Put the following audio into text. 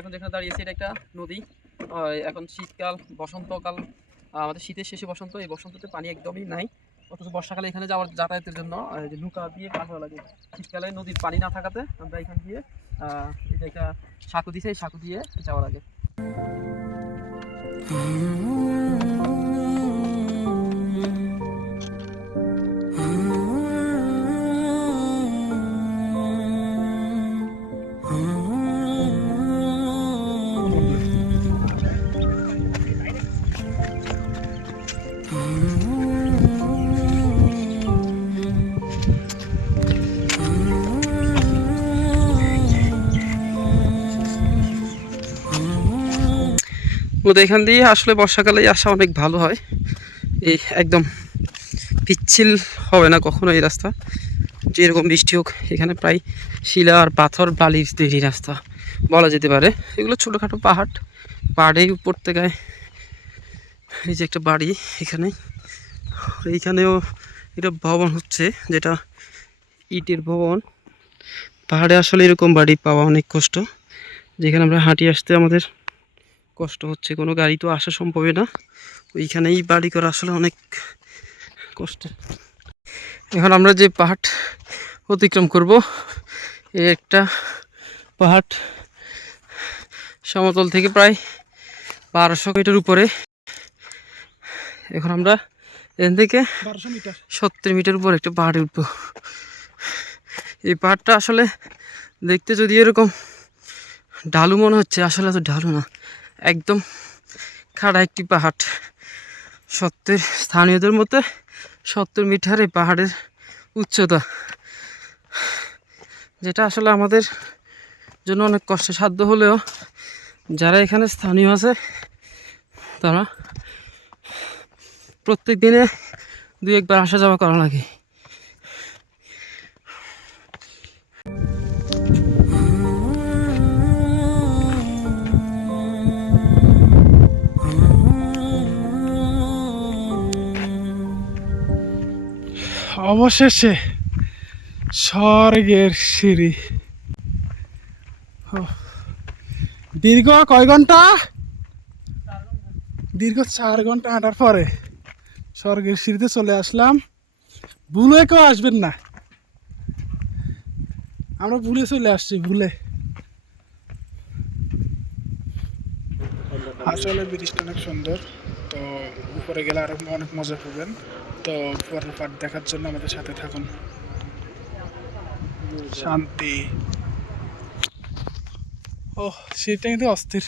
এখন যেখানে দাঁড়িয়েছি এটা একটা নদী। এখন শীতকাল, বসন্তকাল, আমাদের শীতের শেষে বসন্ত। এই বসন্ততে পানি একদমই নাই, অথচ বর্ষাকালে এখানে যাতায়াতের জন্য যে নৌকা দিয়ে পার হওয়া লাগে। শীতকালে নদীর পানি না থাকাতে আমরা এখান দিয়ে এই যে একটা সাঁকো দিছে, এই সাঁকো দিয়ে যাওয়া লাগে। এখান দিয়ে আসলে বর্ষাকালে আসা অনেক ভালো হয়। এই একদম পিচ্ছিল হবে না কখনো এই রাস্তা, যেরকম বৃষ্টি হোক। এখানে প্রায় শিলা আর পাথর বালির তৈরি রাস্তা বলা যেতে পারে। এগুলো ছোটোখাটো পাহাড়ের উপর থেকে। এই যে একটা বাড়ি, এইখানেও এটা ভবন হচ্ছে, যেটা ইটের ভবন। পাহাড়ে আসলে এরকম বাড়ি পাওয়া অনেক কষ্ট, যেখানে আমরা হাঁটি আসতে আমাদের কষ্ট হচ্ছে, কোনো গাড়ি তো আসা সম্ভবই না। ওইখানেই বাড়ি করা আসলে অনেক কষ্ট। এখন আমরা যে পাহাড় অতিক্রম করব, এই একটা পাহাড় সমতল থেকে প্রায় 1200 মিটার উপরে। এখন আমরা এখান থেকে 70 মিটার উপর একটা পাহাড়ে উঠবো। এই পাহাড়টা আসলে দেখতে যদি এরকম ঢালু মনে হচ্ছে, আসলে তো ঢালু না, একদম খাড়া একটি পাহাড়। স্থানীয়দের মতে 70 মিটার এই পাহাড়ের উচ্চতা, যেটা আসলে আমাদের জন্য অনেক কষ্টসাধ্য হলেও যারা এখানে স্থানীয় আছে তারা প্রত্যেক দিনে 2-1 বার আসা যাওয়া করা লাগে। অবশেষে স্বর্গের সিঁড়ি। দীর্ঘ কয় ঘন্টা? দীর্ঘ 4 ঘন্টা হাঁটার পরে স্বর্গের সিঁড়িতে চলে আসলাম। ভুলে কেউ আসবেন না, আমরা ভুলে চলে আসছি, ভুলে। আসলে ব্রিজটা অনেক সুন্দর, তো উপরে গেলে আরো অনেক মজা পাবেন। তো পরের পার্ট দেখার জন্য আমাদের সাথে থাকুন। শান্তি। ও, সেটা কিন্তু অস্থির।